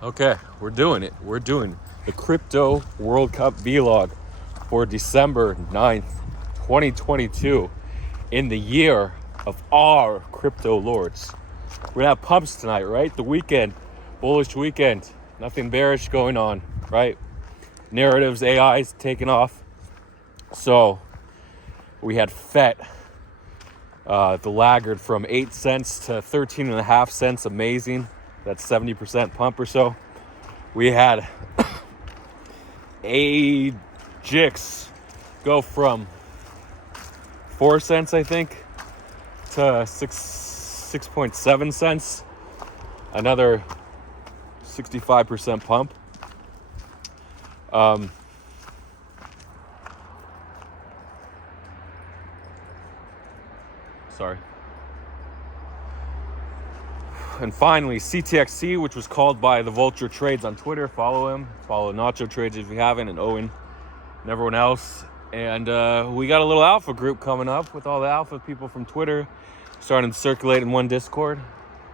Okay, we're doing it. We're doing the Crypto World Cup vlog for December 9th, 2022, in the year of our crypto lords. We're gonna have pumps tonight, right? The weekend, bullish weekend, nothing bearish going on, right? Narratives, AI's taking off. So we had FET, the laggard, from 8 cents to 13.5 cents, amazing. That's 70% pump or so. We had AGIX go from 4 cents, I think, to 6.7 cents. Another 65% pump. Sorry. And finally, CTXC, which was called by the Vulture Trades on Twitter. Follow him. Follow Nacho Trades if you haven't, and Owen and everyone else. And we got a little alpha group coming up with all the alpha people from Twitter starting to circulate in one Discord.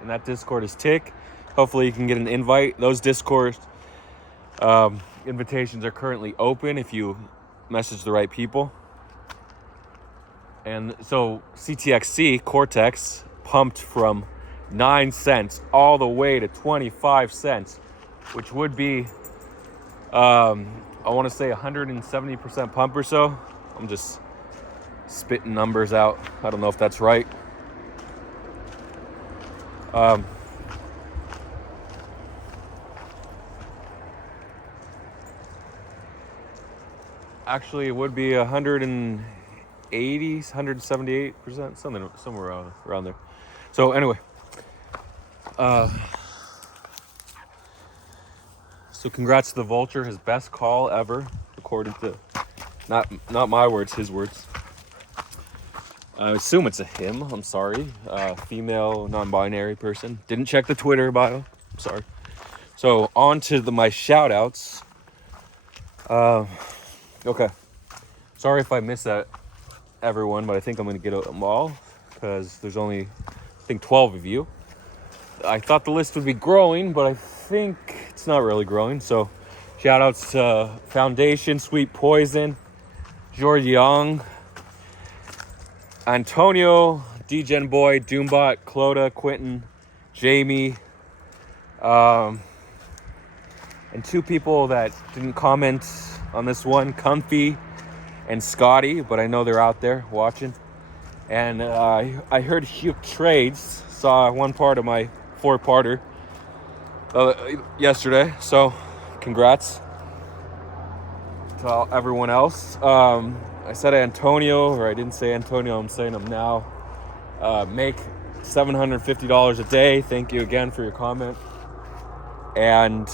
And that Discord is Tick. Hopefully you can get an invite. Those Discord invitations are currently open if you message the right people. And so CTXC, Cortex, pumped from 9 cents all the way to 25 cents, which would be, I want to say 170% pump or so. I'm just spitting numbers out. I don't know if that's right. Actually, it would be 180, 178%, somewhere around there. So anyway, so congrats to the Vulture, his best call ever, according to not my words, his words. I assume it's a him. I'm sorry, female, non-binary person. Didn't check the Twitter bio. I'm sorry. So on to my shout-outs. Okay. Sorry if I missed that, everyone, but I think I'm going to get them all because there's only, I think, 12 of you. I thought the list would be growing, but I think it's not really growing. So shout outs to Foundation, Sweet Poison, George Young, Antonio, Degen Boy, Doombot, Clota, Quentin, Jamie, and 2 people that didn't comment on this one, Comfy and Scotty, but I know they're out there watching. And I heard Hugh Trades saw one part of my 4-parter yesterday, so congrats to everyone else. I said Antonio, or I didn't say Antonio, I'm saying him now. Make $750 a day. Thank you again for your comment. And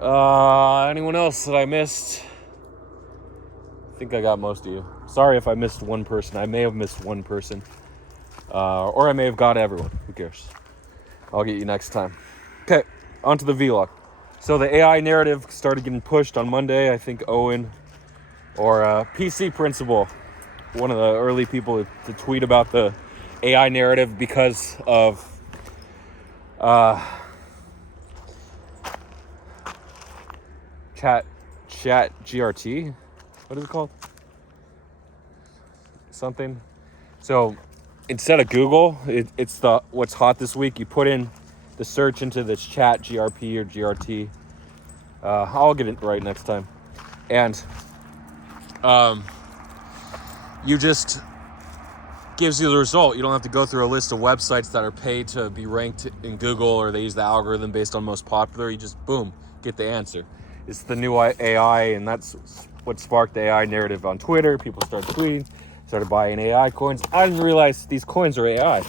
anyone else that I missed? I think I got most of you. Sorry if I missed one person. I may have missed one person. Or I may have got everyone. Who cares? I'll get you next time. Okay, on to the vlog. So the AI narrative started getting pushed on Monday. I think Owen, or PC Principal, one of the early people to tweet about the AI narrative because of chat GRT. What is it called? Something. So instead of Google, it's the what's hot this week. You put in the search into this chat GRP or GRT. I'll get it right next time. And you just gives you the result. You don't have to go through a list of websites that are paid to be ranked in Google, or they use the algorithm based on most popular. You just boom, get the answer. It's the new AI, and that's what sparked the AI narrative on Twitter. People started tweeting, started buying AI coins. I didn't realize these coins are AI.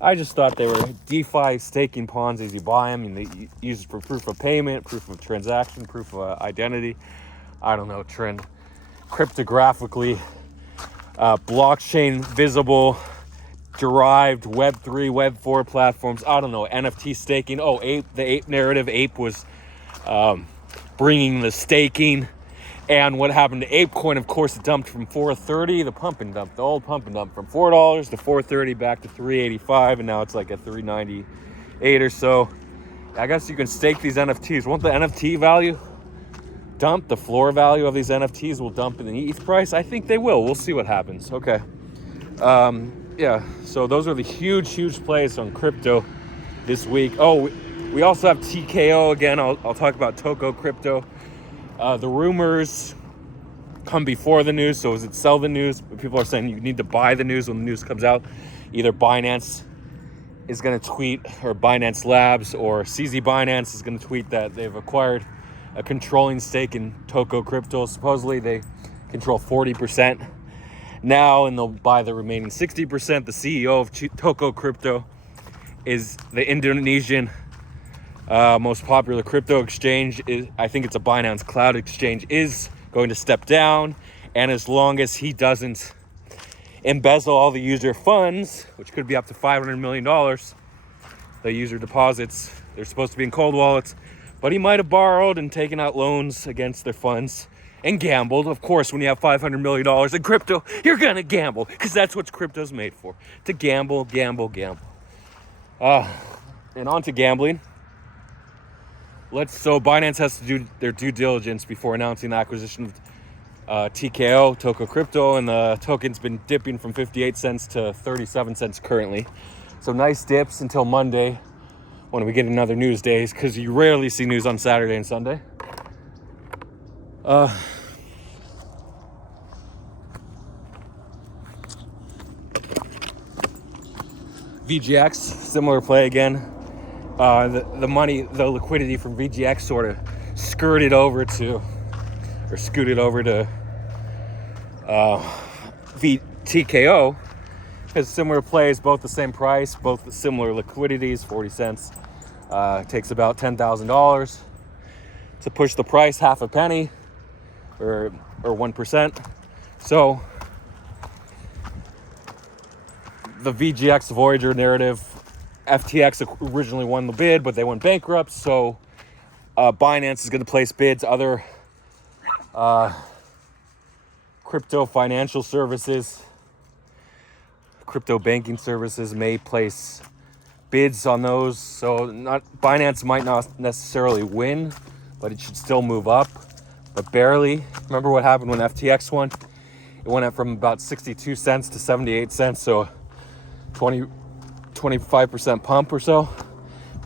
I just thought they were DeFi staking Ponzi's. You buy them and they use it for proof of payment, proof of transaction, proof of identity. I don't know, trend. Cryptographically, blockchain visible, derived Web3, Web4 platforms. I don't know, NFT staking. Oh, the ape narrative. Ape was bringing the staking. And what happened to ApeCoin, of course, it dumped from 430, the pump and dump, the old pump and dump, from $4 to 430 back to 385, and now it's like at 398 or so. I guess you can stake these NFTs. Won't the NFT value dump? The floor value of these NFTs will dump in the ETH price? I think they will. We'll see what happens. Okay. Yeah, so those are the huge plays on crypto this week. Oh, we also have TKO again. I'll talk about Toko Crypto. The rumors come before the news, so is it sell the news? But people are saying you need to buy the news when the news comes out. Either Binance is going to tweet, or Binance Labs, or CZ Binance is going to tweet that they've acquired a controlling stake in Toko Crypto. Supposedly they control 40% now, and they'll buy the remaining 60%. The CEO of Toko Crypto is the Indonesian most popular crypto exchange. I think it's a Binance Cloud exchange, is going to step down. And as long as he doesn't embezzle all the user funds, which could be up to $500 million, the user deposits, they're supposed to be in cold wallets, but he might have borrowed and taken out loans against their funds and gambled. Of course, when you have $500 million in crypto, you're gonna gamble, because that's what crypto's made for, to gamble. And on to gambling. So Binance has to do their due diligence before announcing the acquisition of TKO, Toko Crypto, and the token's been dipping from 58 cents to 37 cents currently. So nice dips until Monday, when we get another news day, because you rarely see news on Saturday and Sunday. VGX, similar play again. The liquidity from VGX sort of scooted over to TKO, because similar plays, both the same price, both the similar liquidities, 40 cents. Takes about $10,000 to push the price half a penny or 1%. So the VGX Voyager narrative, FTX originally won the bid, but they went bankrupt. So Binance is going to place bids. Other crypto financial services, crypto banking services may place bids on those. So Binance might not necessarily win, but it should still move up, but barely. Remember what happened when FTX won? It went up from about 62 cents to 78 cents. So 25% pump or so.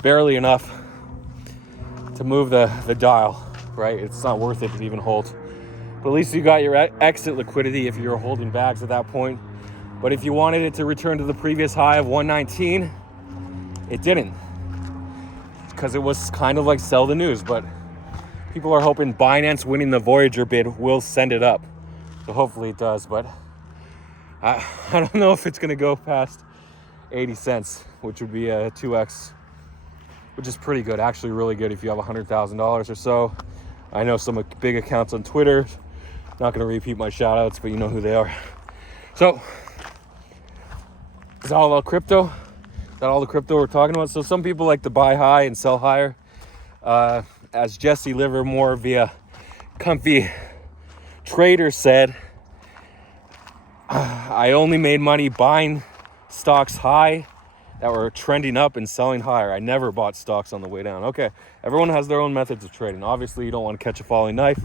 Barely enough to move the dial, right? It's not worth it to even hold. But at least you got your exit liquidity if you're holding bags at that point. But if you wanted it to return to the previous high of 119, it didn't, because it was kind of like sell the news. But people are hoping Binance winning the Voyager bid will send it up. So hopefully it does, but I don't know if it's going to go past 80 cents, which would be a 2x, which is pretty good, actually really good if you have $100,000 or so. I know some big accounts on Twitter. Not going to repeat my shout outs, but you know who they are. So is that all about crypto? Is that all the crypto we're talking about? So some people like to buy high and sell higher. As Jesse Livermore via Comfy Trader said, I only made money buying stocks high that were trending up and selling higher. I never bought stocks on the way down. Okay, everyone has their own methods of trading. Obviously, you don't want to catch a falling knife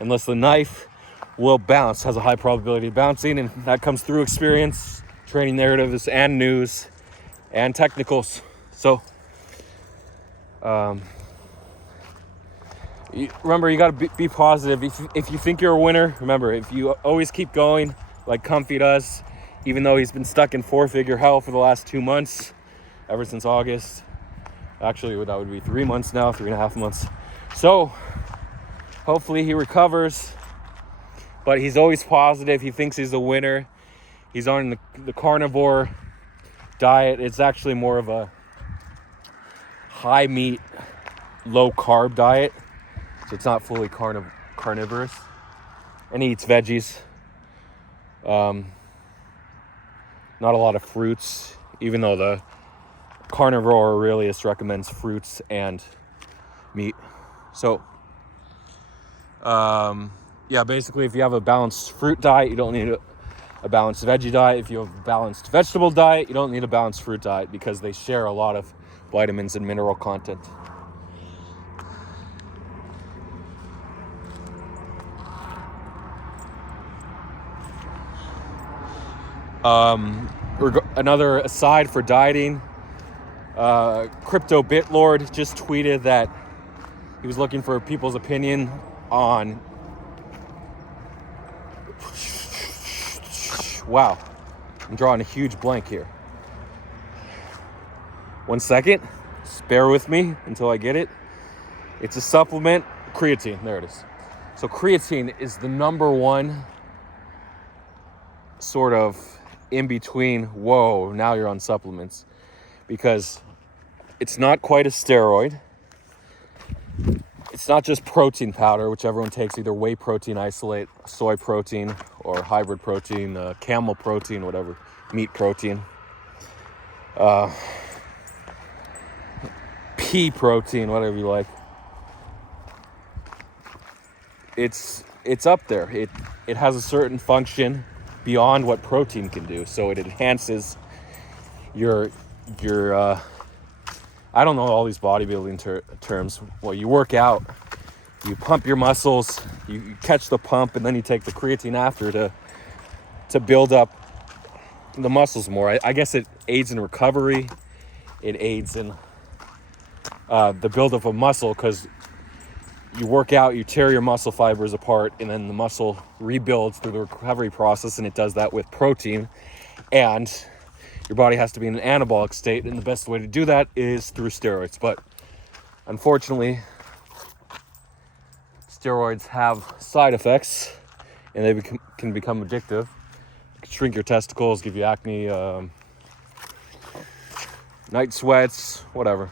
unless the knife will bounce, has a high probability of bouncing, and that comes through experience, trading narratives, and news, and technicals. So, remember, you got to be positive. If you think you're a winner, remember, if you always keep going like Comfy does, even though he's been stuck in 4-figure hell for the last 2 months, ever since August. Actually, that would be 3 months now, 3.5 months. So hopefully he recovers, but he's always positive. He thinks he's a winner. He's on the carnivore diet. It's actually more of a high meat, low carb diet. So it's not fully carnivorous. And he eats veggies. Not a lot of fruits, even though the carnivore Aurelius recommends fruits and meat. So, basically, if you have a balanced fruit diet, you don't need a balanced veggie diet. If you have a balanced vegetable diet, you don't need a balanced fruit diet, because they share a lot of vitamins and mineral content. Another aside for dieting, Crypto Bitlord just tweeted that he was looking for people's opinion on... Wow, I'm drawing a huge blank here. 1 second, just bear with me until I get it. It's a supplement, creatine, there it is. So creatine is the number one sort of in between, whoa, now you're on supplements, because it's not quite a steroid. It's not just protein powder, which everyone takes, either whey protein isolate, soy protein, or hybrid protein, camel protein, whatever, meat protein. Pea protein, whatever you like. It's up there. It has a certain function beyond what protein can do. So it enhances your I don't know all these bodybuilding terms. Well, you work out, you pump your muscles, you catch the pump, and then you take the creatine after to build up the muscles more. I guess it aids in recovery. It aids in the buildup of muscle, because you work out, you tear your muscle fibers apart, and then the muscle rebuilds through the recovery process, and it does that with protein. And your body has to be in an anabolic state, and the best way to do that is through steroids. But unfortunately, steroids have side effects, and they can become addictive. It can shrink your testicles, give you acne, night sweats, whatever,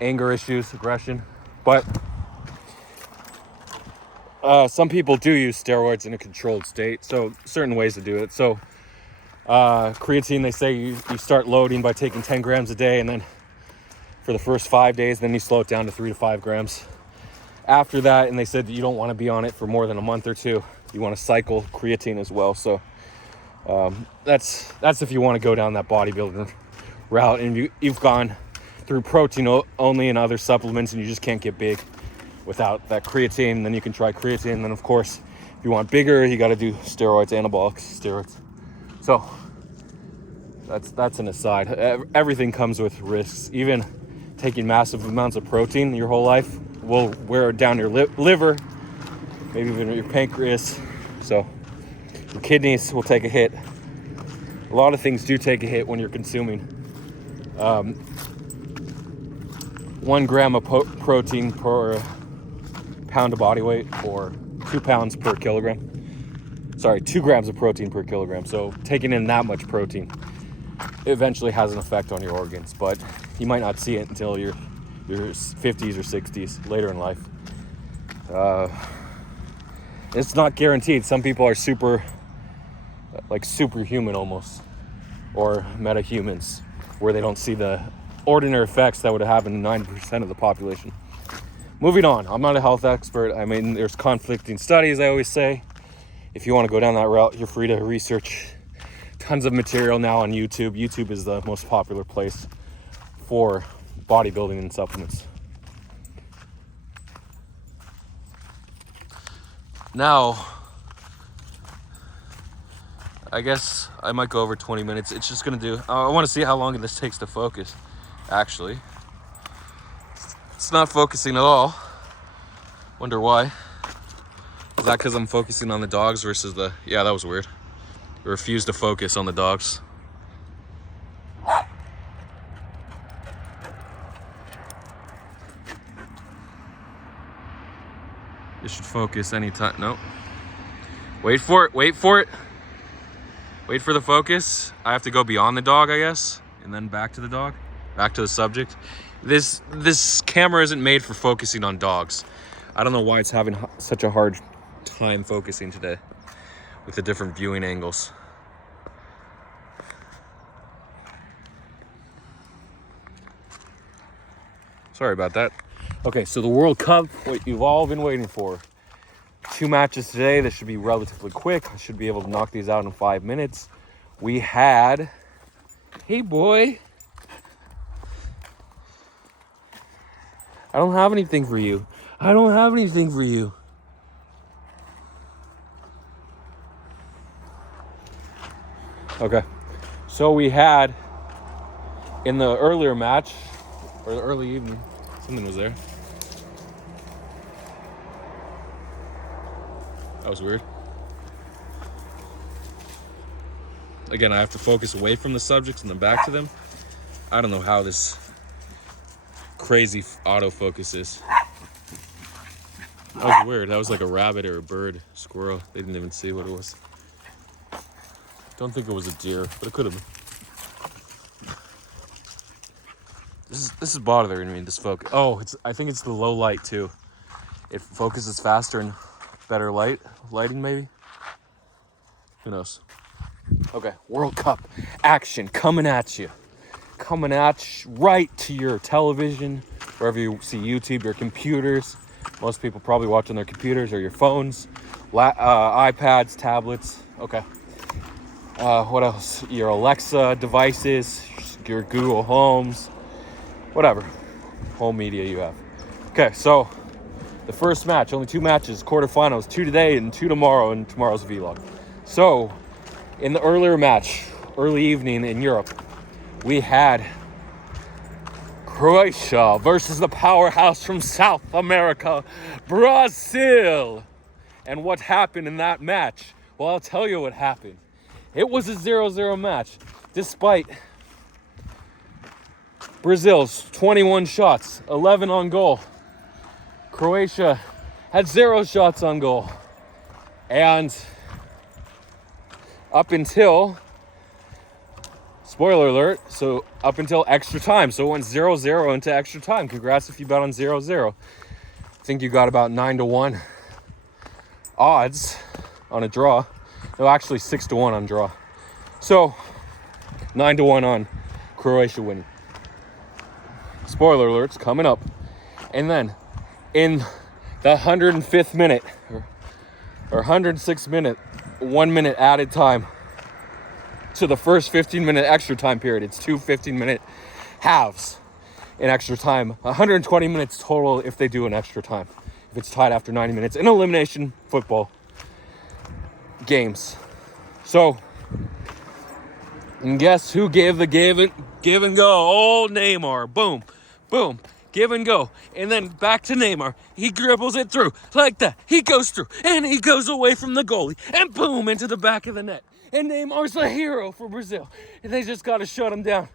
anger issues, aggression. But some people do use steroids in a controlled state, so certain ways to do it. So creatine, they say you start loading by taking 10 grams a day, and then for the first 5 days, then you slow it down to 3 to 5 grams after that. And they said that you don't want to be on it for more than a month or two. You want to cycle creatine as well. So that's if you want to go down that bodybuilding route, and you've gone through protein only and other supplements, and you just can't get big without that creatine. Then you can try creatine. And then of course, if you want bigger, you got to do steroids, anabolic steroids. So that's an aside. Everything comes with risks. Even taking massive amounts of protein your whole life will wear down your liver, maybe even your pancreas. So your kidneys will take a hit. A lot of things do take a hit when you're consuming 1 gram of protein per pound of body weight, or 2 pounds per kilogram. Sorry, 2 grams of protein per kilogram. So taking in that much protein eventually has an effect on your organs, but you might not see it until your 50s or 60s, later in life. It's not guaranteed. Some people are superhuman almost, or metahumans, where they don't see the ordinary effects that would happen to 90% of the population. Moving on, I'm not a health expert. I mean, there's conflicting studies, I always say. If you want to go down that route, you're free to research. Tons of material now on YouTube. YouTube is the most popular place for bodybuilding and supplements. Now, I guess I might go over 20 minutes. It's just going to do... I want to see how long this takes to focus, actually. It's not focusing at all. Wonder why. Is that because I'm focusing on the dogs versus the... Yeah, that was weird. I refuse to focus on the dogs. You should focus anytime. Nope. Wait for it. Wait for it. Wait for the focus. I have to go beyond the dog, I guess, and then back to the dog, back to the subject. This camera isn't made for focusing on dogs. I don't know why it's having such a hard time focusing today with the different viewing angles. Sorry about that. Okay, so the World Cup, what you've all been waiting for. 2 matches today. This should be relatively quick. I should be able to knock these out in 5 minutes. We had... Hey, boy. I don't have anything for you. I don't have anything for you. Okay. So we had in the earlier match, or the early evening, something was there. That was weird. Again, I have to focus away from the subjects and then back to them. I don't know how this crazy autofocus is. That was weird. That was like a rabbit or a bird, squirrel. They didn't even see what it was. Don't think it was a deer, but it could have been. This is bothering me, this focus. Oh, I think it's the low light too. It focuses faster and better lighting maybe. Who knows? Okay, World Cup action coming at you. Right to your television, wherever you see YouTube, your computers. Most people probably watch on their computers or your phones, iPads, tablets. Okay. What else? Your Alexa devices, your Google Homes, whatever home media you have. Okay, so the first match, only 2 matches, quarterfinals, 2 today and 2 tomorrow in tomorrow's vlog. So in the earlier match, early evening in Europe, we had Croatia versus the powerhouse from South America, Brazil. And what happened in that match? Well, I'll tell you what happened. It was a 0-0 match, despite Brazil's 21 shots, 11 on goal. Croatia had 0 shots on goal. And up until, spoiler alert, so up until extra time. So it went 0-0 into extra time. Congrats if you bet on 0-0. I think you got about 9-1 odds on a draw. No, actually 6-1 on draw. So 9-1 on Croatia winning. Spoiler alerts coming up. And then in the 105th minute or 106th minute, 1 minute added time to the first 15-minute extra time period. It's 2 15-minute halves in extra time. 120 minutes total if they do an extra time. If it's tied after 90 minutes in elimination football games. So, and guess who gave the give and go? Old Neymar. Boom, boom, give and go. And then back to Neymar. He dribbles it through like that. He goes through and he goes away from the goalie and boom, into the back of the net. And Neymar's the hero for Brazil. And they just got to shut him down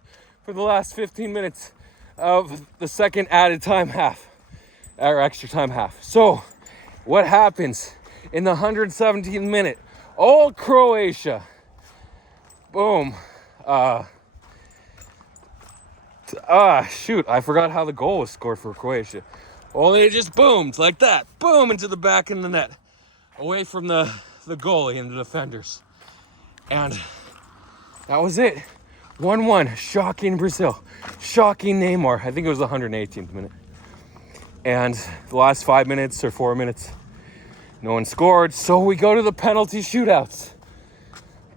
for the last 15 minutes of the second added time half, or extra time half. So what happens in the 117th minute? Old Croatia. Boom. Shoot, I forgot how the goal was scored for Croatia. Only it just boomed like that. Boom, into the back of the net. Away from the goalie and the defenders. And that was it. 1-1. Shocking Brazil. Shocking Neymar. I think it was the 118th minute. And the last 5 minutes or 4 minutes, no one scored. So we go to the penalty shootouts.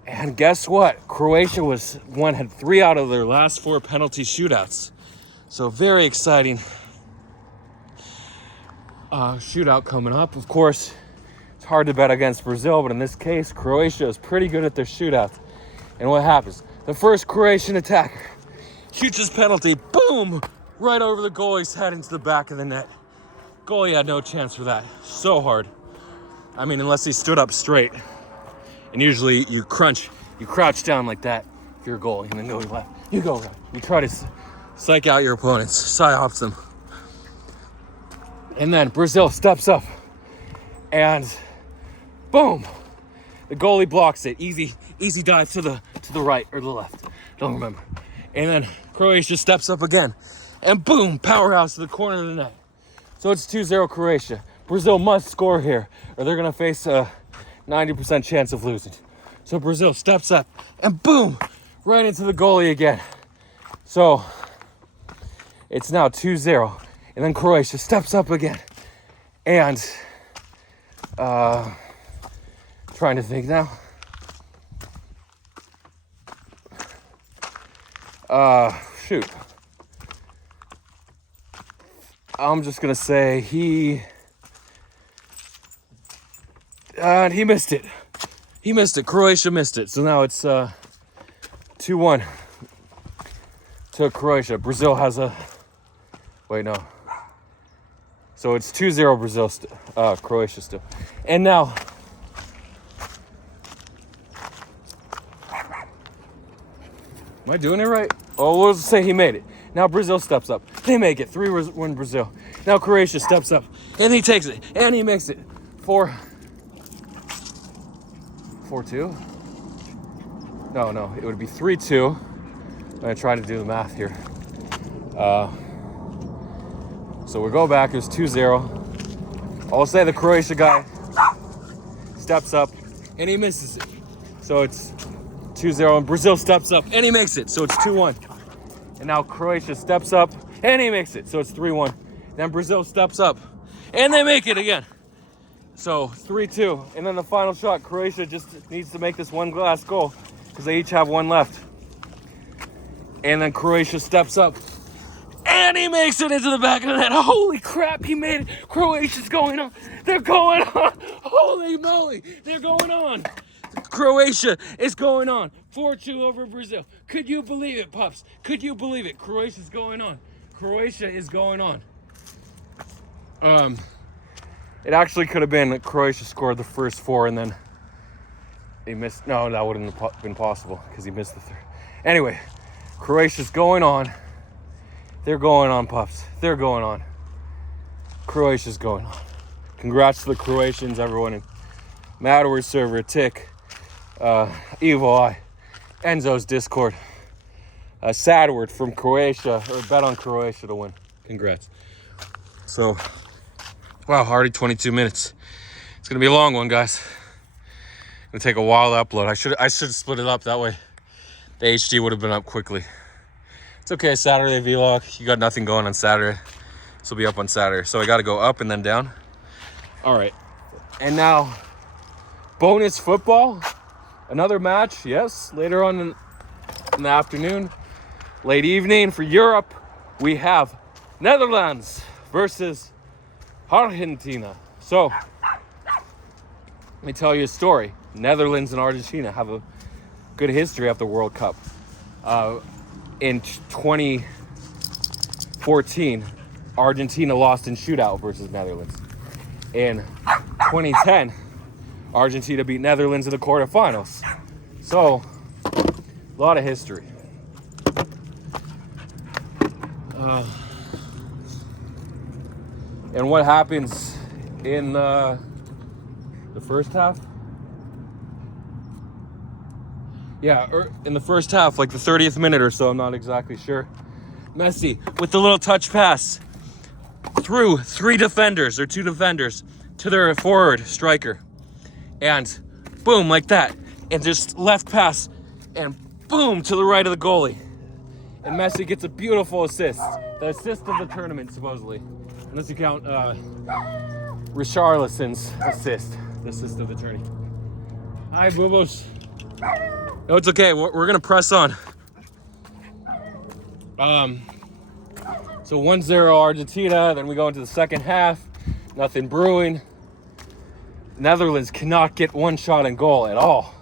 And guess what? Croatia had 3 out of their last 4 penalty shootouts. So very exciting shootout coming up. Of course, it's hard to bet against Brazil, but in this case, Croatia is pretty good at their shootouts. And what happens? The first Croatian attacker shoots his penalty, boom, right over the goalie's head into the back of the net. Goalie had no chance for that. So hard. I mean, unless he stood up straight. And usually you crouch down like that if you're a goalie, and then go left. You go right. You try to psych out your opponents, psyops them. And then Brazil steps up, and boom, the goalie blocks it. Easy dive to the right or the left. Don't remember. And then Croatia steps up again, and boom, powerhouse to the corner of the net. So it's 2-0 Croatia. Brazil must score here, or they're gonna face a 90% chance of losing. So Brazil steps up, and boom, right into the goalie again. So it's now 2-0. And then Croatia steps up again. And trying to think now. Shoot. I'm just gonna say he missed it. Croatia missed it. So now it's 2-1 to Croatia. Brazil has a... Wait, no. So it's 2-0 Brazil, Croatia still. And now... Am I doing it right? Oh, we'll say he made it. Now Brazil steps up. They make it. 3-1 Brazil. Now Croatia steps up. And he takes it. And he makes it. 4-2? No. It would be 3-2. I'm going to try to do the math here. So we go back. It was 2-0. I'll say the Croatia guy steps up. And he misses it. So it's 2-0. And Brazil steps up. And he makes it. So it's 2-1. And now Croatia steps up. And he makes it. So it's 3-1. Then Brazil steps up. And they make it again. So 3-2. And then the final shot, Croatia just needs to make this one last goal because they each have one left. And then Croatia steps up. And he makes it into the back of the net. Holy crap, he made it. Croatia's going on. They're going on. Holy moly, they're going on. Croatia is going on. 4-2 over Brazil. Could you believe it, pups? Could you believe it? Croatia's going on. Croatia is going on. It actually could have been that Croatia scored the first 4 and then he missed. No, that wouldn't have been possible because he missed the third. Anyway, Croatia's going on. They're going on, pups. They're going on. Croatia's going on. Congrats to the Croatians, everyone in Madward server, Tick, Evil Eye, Enzo's Discord, Sadward from Croatia, or bet on Croatia to win. Congrats. So, wow, already 22 minutes. It's gonna be a long one, guys. It's gonna take a while to upload. I should split it up that way. The HD would have been up quickly. It's okay, Saturday vlog. You got nothing going on Saturday. This will be up on Saturday. So I gotta go up and then down. All right, and now bonus football. Another match, yes, later on in the afternoon, late evening for Europe. We have Netherlands versus Argentina. So, let me tell you a story. Netherlands and Argentina have a good history at the World Cup. In 2014, Argentina lost in shootout versus Netherlands. In 2010, Argentina beat Netherlands in the quarterfinals. So, a lot of history. And what happens in the first half? Yeah, in the first half, like the 30th minute or so, I'm not exactly sure. Messi with the little touch pass through 2 defenders to their forward striker. And boom, like that. And just left pass and boom to the right of the goalie. And Messi gets a beautiful assist. The assist of the tournament, supposedly. Unless you count Richarlison's assist. The assist of the tournament. Hi, Boobos. No, it's okay. We're going to press on. So 1-0 Argentina. Then we go into the second half. Nothing brewing. Netherlands cannot get one shot on goal at all.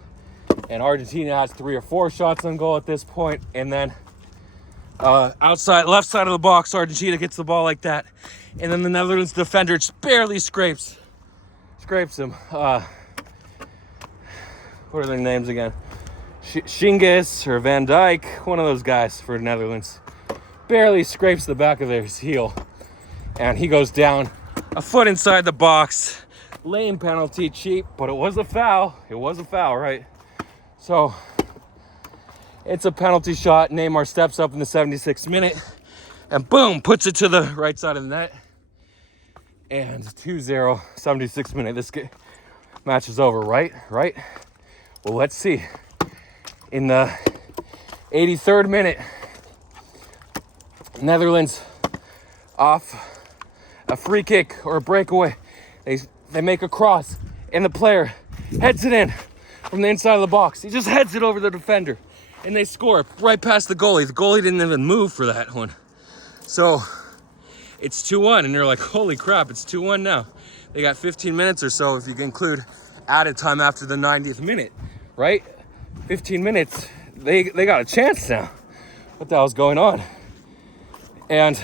And Argentina has 3 or 4 shots on goal at this point. And then outside, left side of the box, Argentina gets the ball like that. And then the Netherlands defender just barely scrapes him. What are their names again? Shinges or Van Dijk, one of those guys for Netherlands. Barely scrapes the back of his heel. And he goes down a foot inside the box. Lame penalty, cheap, but it was a foul. It was a foul, right? So, it's a penalty shot. Neymar steps up in the 76th minute. And boom, puts it to the right side of the net. And 2-0, 76th minute. This match is over, right? Right? Well, let's see. In the 83rd minute, Netherlands off a free kick or a breakaway. They make a cross, and the player heads it in from the inside of the box. He just heads it over the defender, and they score right past the goalie. The goalie didn't even move for that one. So it's 2-1, and they're like, holy crap, it's 2-1 now. They got 15 minutes or so if you can include added time after the 90th minute, right? 15 minutes, they got a chance now. What the hell's going on? And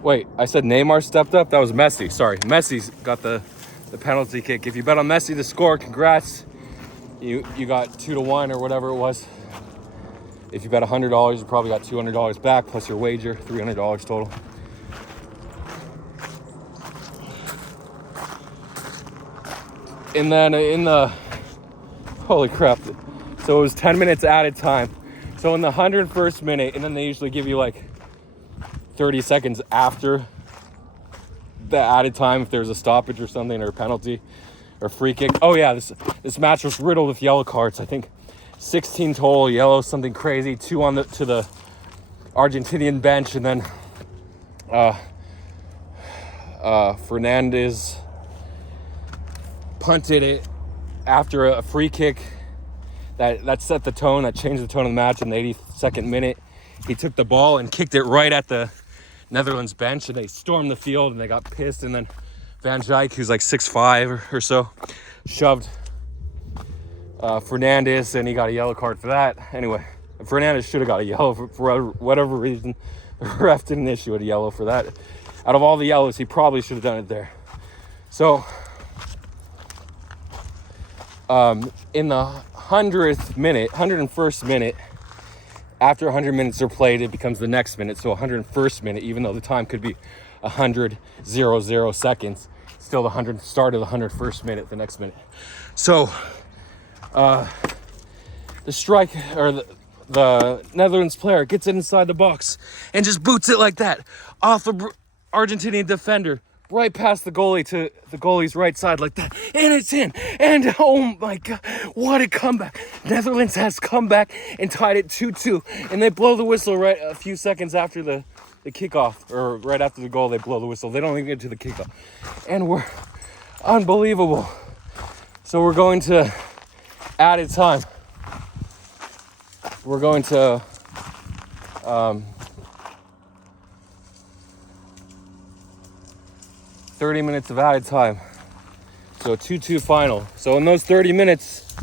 wait, I said Neymar stepped up. That was Messi. Sorry, Messi's got the penalty kick. If you bet on Messi to score, congrats. You got 2-1 or whatever it was. If you bet $100, you probably got $200 back plus your wager, $300 total. And then in the, holy crap. So it was 10 minutes added time. So in the 101st minute, and then they usually give you like 30 seconds after the added time if there's a stoppage or something, or a penalty or free kick. Oh yeah, this match was riddled with yellow cards. I think 16 total yellow, something crazy. 2 to the Argentinian bench, and then Fernandez punted it after a free kick that set the tone, that changed the tone of the match in the 82nd minute. He took the ball and kicked it right at the Netherlands bench, and they stormed the field and they got pissed. And then Van Dijk, who's like 6'5" or so, shoved Fernandez, and he got a yellow card for that. Anyway, Fernandez should have got a yellow for whatever reason. The ref didn't issue a yellow for that. Out of all the yellows, he probably should have done it there. So in the 101st minute, after 100 minutes are played, it becomes the next minute. So 101st minute, even though the time could be 100:00 seconds, still the start of the 101st minute, the next minute. So the strike, or the Netherlands player gets it inside the box and just boots it like that off the Argentinian defender, right past the goalie to the goalie's right side like that, and it's in. And oh my god, what a comeback. Netherlands has come back and tied it 2-2, and they blow the whistle right a few seconds after the kickoff, or right after the goal. They blow the whistle. They don't even get to the kickoff, and we're unbelievable. So we're going to added time. We're going to 30 minutes of added time. So 2-2 final. So in those 30 minutes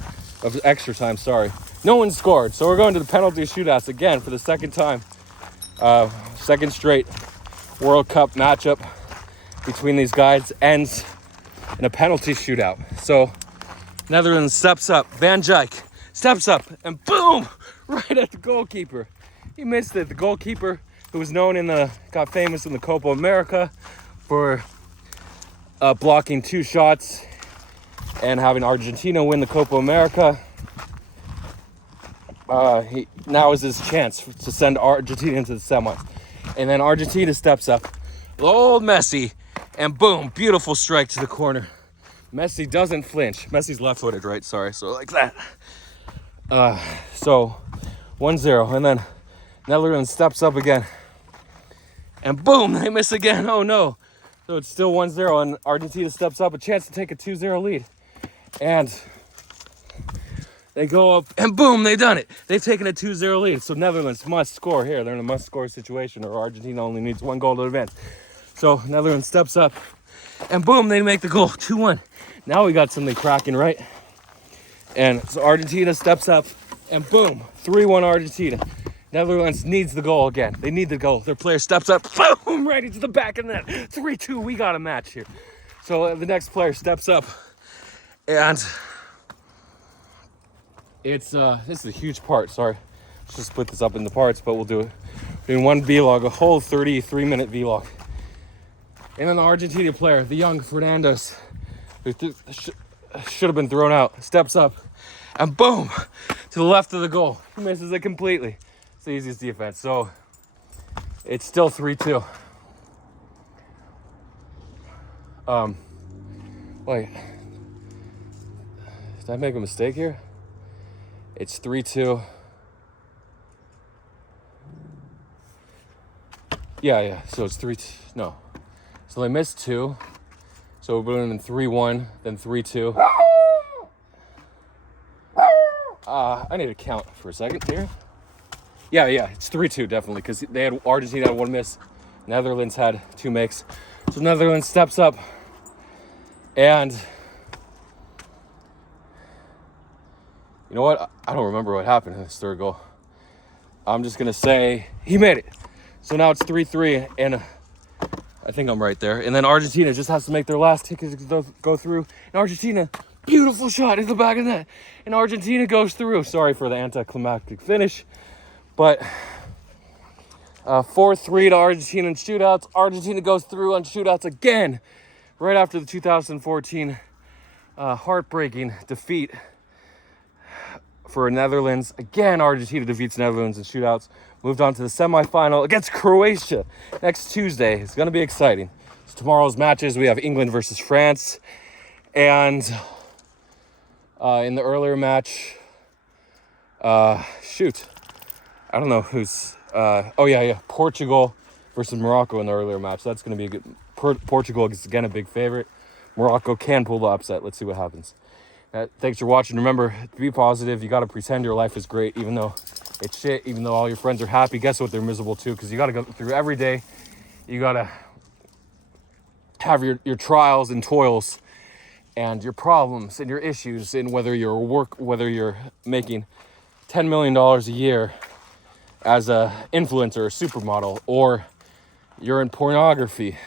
of extra time, no one scored. So we're going to the penalty shootouts again for the second time. Second straight World Cup matchup between these guys ends in a penalty shootout. So Netherlands steps up. Van Dijk steps up and boom, right at the goalkeeper. He missed it. The goalkeeper, who was got famous in the Copa America for blocking 2 shots and having Argentina win the Copa America. Now is his chance to send Argentina into the semis. And then Argentina steps up. Old Messi, and boom, beautiful strike to the corner. Messi doesn't flinch. Messi's left-footed, right? Sorry. So like that. So 1-0, and then Netherlands steps up again. And boom, they miss again. Oh no. So it's still 1-0, and Argentina steps up, a chance to take a 2-0 lead. And they go up, and boom, they've done it. They've taken a 2-0 lead. So Netherlands must score here. They're in a must-score situation, or Argentina only needs 1 goal to advance. So Netherlands steps up, and boom, they make the goal, 2-1. Now we got something cracking, right? And so Argentina steps up, and boom, 3-1 Argentina. Netherlands needs the goal again. They need the goal. Their player steps up, boom, right into the back of the net. 3-2, we got a match here. So the next player steps up, and this is a huge part, sorry. Let's just split this up into parts, but we'll do it. We're doing one vlog, a whole 33-minute vlog. And then the Argentina player, the young Fernandez, who should have been thrown out, steps up, and boom, to the left of the goal. He misses it completely. It's the easiest defense. So it's still 3-2. Wait, did I make a mistake here? It's 3-2. Yeah. So it's 3-2. No. So they missed 2. So we're doing 3-1, then 3-2. I need to count for a second here. Yeah, it's 3-2 definitely, because Argentina had 1 miss, Netherlands had 2 makes. So Netherlands steps up, and You know what? I don't remember what happened in this third goal. I'm just going to say he made it. So now it's 3-3, and I think I'm right there. And then Argentina just has to make their last ticket to go through. And Argentina, beautiful shot in the back of the net. And Argentina goes through. Sorry for the anticlimactic finish. But 4-3 to Argentina in shootouts. Argentina goes through on shootouts again right after the 2014 heartbreaking defeat for Netherlands. Again, Argentina defeats Netherlands in shootouts. Moved on to the semifinal against Croatia next Tuesday. It's going to be exciting. So tomorrow's matches, we have England versus France. And in the earlier match, I don't know who's... Portugal versus Morocco in the earlier match. That's going to be a good... Portugal is, again, a big favorite. Morocco can pull the upset. Let's see what happens. Thanks for watching. Remember, be positive. You got to pretend your life is great, even though it's shit, even though all your friends are happy. Guess what? They're miserable too, because you got to go through every day. You got to have your trials and toils and your problems and your issues, and whether you're making $10 million a year as a influencer or supermodel, or you're in pornography,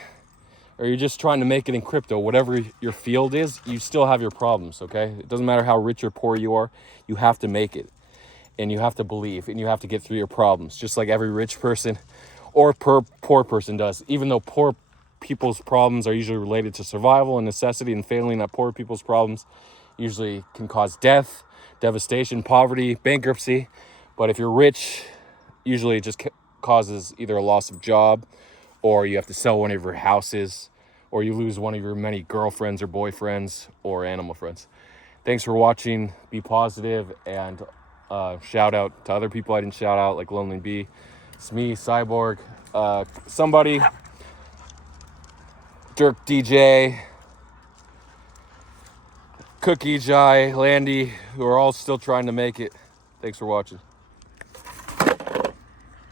or you're just trying to make it in crypto, whatever your field is, you still have your problems, okay? It doesn't matter how rich or poor you are, you have to make it. And you have to believe, and you have to get through your problems, just like every rich person or poor person does. Even though poor people's problems are usually related to survival and necessity, and failing at poor people's problems usually can cause death, devastation, poverty, bankruptcy. But if you're rich, usually it just causes either a loss of job, or you have to sell one of your houses, or you lose one of your many girlfriends or boyfriends or animal friends. Thanks for watching. Be positive, and shout out to other people I didn't shout out, like Lonely Bee. It's me, Cyborg, somebody, Dirk DJ, Cookie Jai, Landy, who are all still trying to make it. Thanks for watching.